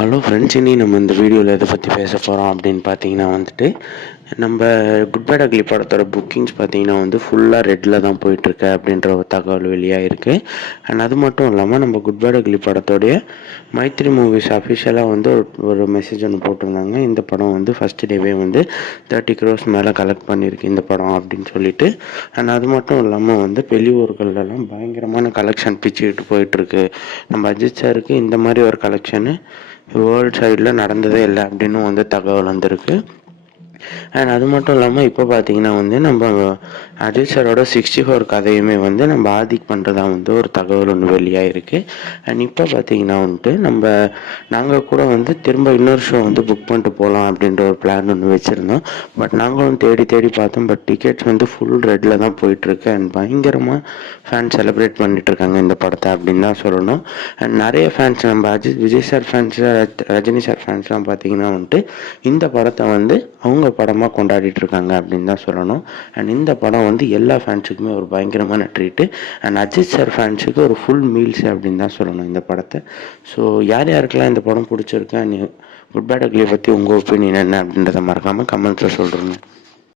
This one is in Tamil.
ஹலோ ஃப்ரெண்ட்ஸ், இனி நம்ம இந்த வீடியோவில் எதை பற்றி பேச போகிறோம் அப்படின்னு பார்த்தீங்கன்னா வந்துட்டு, நம்ம குட் பேட் அக்லி படத்தோட புக்கிங்ஸ் பார்த்தீங்கன்னா வந்து ஃபுல்லாக ரெட்டில் தான் போயிட்டுருக்கு அப்படின்ற ஒரு தகவல் வெளியாக இருக்குது. அண்ட் அது மட்டும் இல்லாமல் நம்ம குட் பேட் அக்லி படத்தோடைய மைத்ரி மூவிஸ் அஃபிஷியலாக வந்து ஒரு மெசேஜ் ஒன்று போட்டிருந்தாங்க. இந்த படம் வந்து ஃபஸ்ட் டேவே வந்து 30 crores மேலே கலெக்ட் பண்ணியிருக்கு இந்த படம் அப்படின்னு சொல்லிட்டு. அண்ட் அது மட்டும் இல்லாமல் வந்து வெளியூர்களெல்லாம் பயங்கரமான கலெக்ஷன் பிச்சுக்கிட்டு போயிட்டுருக்கு. நம்ம அஜித் சாருக்கு இந்த மாதிரி ஒரு கலெக்ஷனு வேர்ல்டு சைடில் நடந்ததே இல்லை அப்படின்னு வந்து தகவல் வந்திருக்கு. அண்ட் அது மட்டும் இல்லாமல் இப்போ பார்த்தீங்கன்னா வந்து நம்ம அஜித் சாரோட 64 கதையுமே வந்து நம்ம ஆதிக் பண்ணுறதா வந்து ஒரு தகவல் ஒன்று வெளியாக இருக்குது. அண்ட் இப்போ பார்த்தீங்கன்னா வந்துட்டு நாங்கள் கூட வந்து திரும்ப இன்னொரு ஷோ வந்து புக் பண்ணிட்டு போகலாம் அப்படின்ற ஒரு பிளான் ஒன்று வச்சுருந்தோம். பட் நாங்களும் தேடி தேடி பார்த்தோம். பட் டிக்கெட்ஸ் வந்து ஃபுல் ரெட்டில் தான் போயிட்டுருக்கு. அண்ட் பயங்கரமாக ஃபேன்ஸ் செலிப்ரேட் பண்ணிகிட்ருக்காங்க இந்த படத்தை அப்படின்னு தான் சொல்லணும். அண்ட் நிறைய ஃபேன்ஸ் நம்ம Vijay sir fans, Rajini sir ஃபேன்ஸ்லாம் பார்த்தீங்கன்னா வந்துட்டு இந்த படத்தை வந்து அவங்க படமாக கொண்டாடிட்டு இருக்காங்க அப்படின்னு தான் சொல்லணும். அண்ட் இந்த படம் வந்து எல்லா ஃபேன்ஸுக்குமே ஒரு பயங்கரமான ட்ரீட்டு. அண்ட் அஜித் சார் ஃபேன்ஸுக்கு ஒரு ஃபுல் மீல்ஸ் அப்படின்னு தான் சொல்லணும் இந்த படத்தை. ஸோ யாருக்கெல்லாம் இந்த படம் பிடிச்சிருக்கா, குட் பேட் அக்லியை பற்றி உங்கள் ஒப்பீனியன் என்ன அப்படின்றத மறக்காமல் கமெண்ட்ஸில் சொல்கிறேங்க.